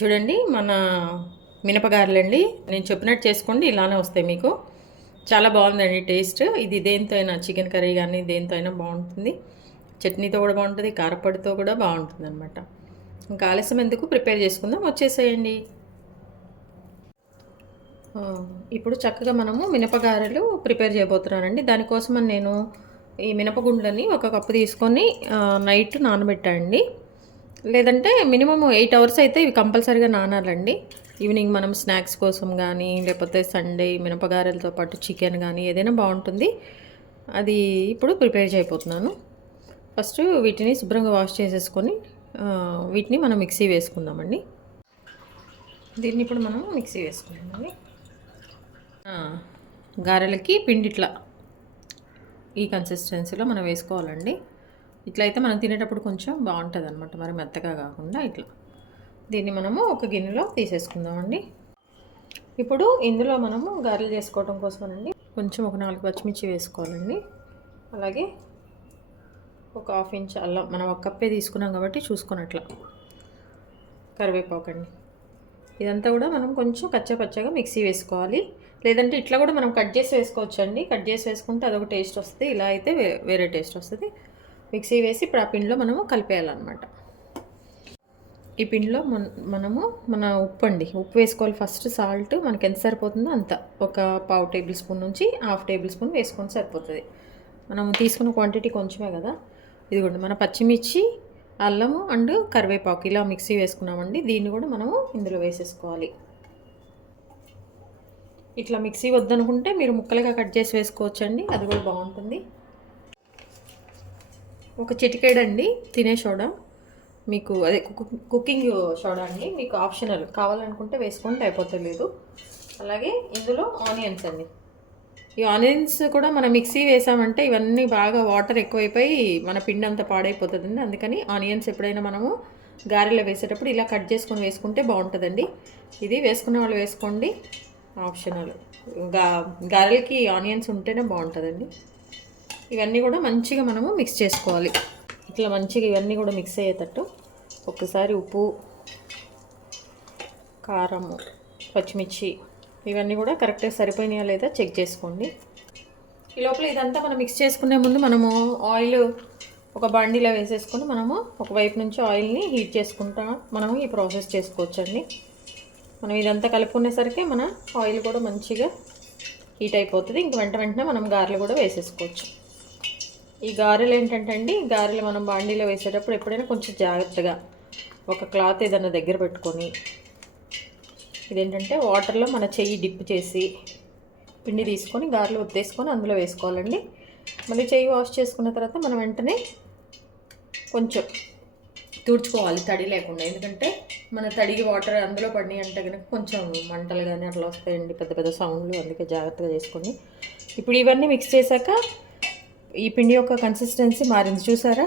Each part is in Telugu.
చూడండి మన మినపగారెలండి. నేను చెప్పినట్టు చేసుకోండి, ఇలానే వస్తాయి మీకు. చాలా బాగుందండి టేస్ట్. ఇది దేంతో అయినా, చికెన్ కర్రీ కానీ దేంతో అయినా బాగుంటుంది. చట్నీతో కూడా బాగుంటుంది, కారపొడితో కూడా బాగుంటుంది అనమాట. ఇంకా ఆలస్యం ఎందుకు, ప్రిపేర్ చేసుకుందాం, వచ్చేసేయండి. ఇప్పుడు చక్కగా మనము మినపగారెలు ప్రిపేర్ చేయబోతున్నానండి. దానికోసమని నేను ఈ మినపగుండ్లని ఒక కప్పు తీసుకొని నైట్ నానబెట్టానండి. లేదంటే మినిమమ్ 8 అవర్స్ అయితే ఇవి కంపల్సరీగా నానాలండి. ఈవినింగ్ మనం స్నాక్స్ కోసం కానీ, లేకపోతే సండే మినపగారెలతో పాటు చికెన్ కానీ ఏదైనా బాగుంటుంది. అది ఇప్పుడు ప్రిపేర్ చేయబోతున్నాను. ఫస్ట్ వీటిని శుభ్రంగా వాష్ చేసేసుకొని వీటిని మనం మిక్సీ వేసుకుందామండి. దీన్ని ఇప్పుడు మనం మిక్సీ వేసుకుందామండి. గారెలకి పిండి ఇట్లా ఈ కన్సిస్టెన్సీలో మనం వేసుకోవాలండి. ఇట్లా అయితే మనం తినేటప్పుడు కొంచెం బాగుంటుంది అనమాట, మరి మెత్తగా కాకుండా ఇట్లా. దీన్ని మనము ఒక గిన్నెలో తీసేసుకుందామండి. ఇప్పుడు ఇందులో మనము గారెలు చేసుకోవడం కోసమనండి కొంచెం ఒక 4 పచ్చిమిర్చి వేసుకోవాలండి. అలాగే ఒక 1/2 ఇంచ్ అల్లం, మనం ఒక కప్పే తీసుకున్నాం కాబట్టి చూసుకున్నట్లా. కరివేపాకండి. ఇదంతా కూడా మనం కొంచెం కచ్చపచ్చగా మిక్సీ వేసుకోవాలి. లేదంటే ఇట్లా కూడా మనం కట్ చేసి వేసుకోవచ్చండి. కట్ చేసి వేసుకుంటే అదొక టేస్ట్ వస్తుంది, ఇలా అయితే వేరే టేస్ట్ వస్తుంది. మిక్సీ వేసి ఇప్పుడు ఆ పిండిలో మనము కలిపేయాలన్నమాట. ఈ పిండిలో మన ఉప్పు అండి, ఉప్పు వేసుకోవాలి ఫస్ట్. సాల్ట్ మనకి ఎంత సరిపోతుందో అంత, ఒక 1/2 టేబుల్ స్పూన్ నుంచి 1/2 టేబుల్ స్పూన్ వేసుకొని సరిపోతుంది. మనం తీసుకున్న క్వాంటిటీ కొంచెమే కదా. ఇదిగోండి మన పచ్చిమిర్చి, అల్లము అండ్ కరివేపాకు ఇలా మిక్సీ వేసుకున్నామండి. దీన్ని కూడా మనము ఇందులో వేసేసుకోవాలి. ఇట్లా మిక్సీ వద్దనుకుంటే మీరు ముక్కలుగా కట్ చేసి వేసుకోవచ్చండి, అది కూడా బాగుంటుంది. ఒక చిటికేడండి తినే సోడా, మీకు అదే కుకింగ్ సోడా అండి, మీకు ఆప్షనల్, కావాలనుకుంటే వేసుకుంటే అయిపోతలేదు. అలాగే ఇందులో ఆనియన్స్ అండి. ఈ ఆనియన్స్ కూడా మనం మిక్సీ వేసామంటే ఇవన్నీ బాగా వాటర్ ఎక్కువైపోయి మన పిండి అంతా పాడైపోతుందండి. అందుకని ఆనియన్స్ ఎప్పుడైనా మనము గారెలో వేసేటప్పుడు ఇలా కట్ చేసుకొని వేసుకుంటే బాగుంటుందండి. ఇది వేసుకున్న వాళ్ళు వేసుకోండి, ఆప్షనల్. గారెలకి ఆనియన్స్ ఉంటేనే బాగుంటుందండి. ఇవన్నీ కూడా మంచిగా మనము మిక్స్ చేసుకోవాలి. ఇట్లా మంచిగా ఇవన్నీ కూడా మిక్స్ అయ్యేటట్టు ఒక్కసారి ఉప్పు, కారము, పచ్చిమిర్చి ఇవన్నీ కూడా కరెక్ట్గా సరిపోయినాయా లేదా చెక్ చేసుకోండి. ఈ లోపల ఇదంతా మనం మిక్స్ చేసుకునే ముందు మనము ఆయిల్ ఒక బండిలో వేసేసుకొని మనము ఒకవైపు నుంచి ఆయిల్ని హీట్ చేసుకుంటా మనము ఈ ప్రాసెస్ చేసుకోవచ్చండి. మనం ఇదంతా కలుపుకునేసరికి మన ఆయిల్ కూడా మంచిగా హీట్ అయిపోతుంది. ఇంక వెంటనే మనం గారెలు కూడా వేసేసుకోవచ్చు. ఈ గారెలు ఏంటంటే అండి, గారెలు మనం బాండీలో వేసేటప్పుడు ఎప్పుడైనా కొంచెం జాగ్రత్తగా ఒక క్లాత్ ఏదైనా దగ్గర పెట్టుకొని, ఇదేంటంటే వాటర్లో మన చెయ్యి డిప్ చేసి పిండి తీసుకొని గారెలు ఒత్తేసుకొని అందులో వేసుకోవాలండి. మళ్ళీ చెయ్యి వాష్ చేసుకున్న తర్వాత మనం వెంటనే కొంచెం తుడుచుకోవాలి తడి లేకుండా. ఎందుకంటే మన తడిగి వాటర్ అందులో పడినాయి అంటే కనుక కొంచెం మంటలు కానీ అట్లా వస్తాయండి, పెద్ద పెద్ద సౌండ్లు. అందుకే జాగ్రత్తగా చేసుకోండి. ఇప్పుడు ఇవన్నీ మిక్స్ చేశాక ఈ పిండి యొక్క కన్సిస్టెన్సీ మారింది చూసారా,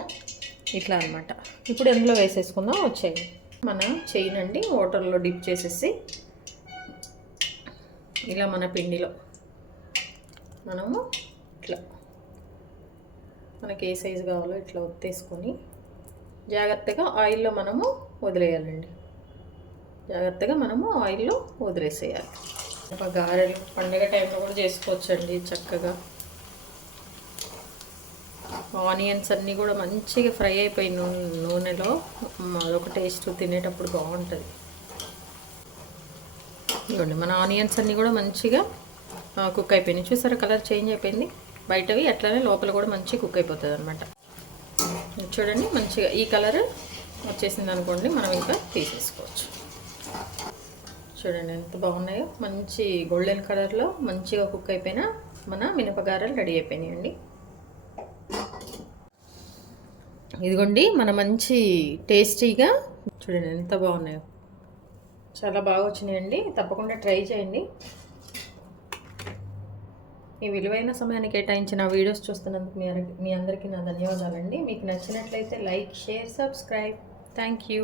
ఇట్లా అనమాట. ఇప్పుడు ఎందులో వేసేసుకుందాం, వచ్చేయండి. మన చెయ్యినండి వాటర్లో డిప్ చేసేసి ఇలా మన పిండిలో మనము ఇట్లా మనకి ఏ సైజు కావాలో ఇట్లా ఒత్తేసుకొని జాగ్రత్తగా ఆయిల్లో మనము వదిలేయాలండి. జాగ్రత్తగా మనము ఆయిల్లో వదిలేసేయాలి. ఒక గారెలు పండుగ టైంలో కూడా చేసుకోవచ్చండి చక్కగా. ఆనియన్స్ అన్నీ కూడా మంచిగా ఫ్రై అయిపోయి నూనెలో, అదొక టేస్ట్, తినేటప్పుడు బాగుంటుంది. ఇవ్వండి మన ఆనియన్స్ అన్నీ కూడా మంచిగా కుక్ అయిపోయినాయి చూసారా, కలర్ చేంజ్ అయిపోయింది. బయటవి అట్లనే లోపల కూడా మంచిగా కుక్ అయిపోతుంది అనమాట. చూడండి మంచిగా ఈ కలర్ వచ్చేసింది అనుకోండి, మనం ఇంకా తీసేసుకోవచ్చు. చూడండి ఎంత బాగున్నాయో, మంచి గోల్డెన్ కలర్లో మంచిగా కుక్ అయిపోయిన మన మినపగారెలు రెడీ అయిపోయినాయండి. ఇదిగోండి మన మంచి టేస్టీగా, చూడండి ఎంత బాగున్నాయో, చాలా బాగా వచ్చినాయండి. తప్పకుండా ట్రై చేయండి. ఈ విలువైన సమయాన్ని కేటాయించిన వీడియోస్ చూస్తున్నందుకు మీ అందరికీ నా ధన్యవాదాలండి. మీకు నచ్చినట్లయితే like, share, subscribe. Thank you.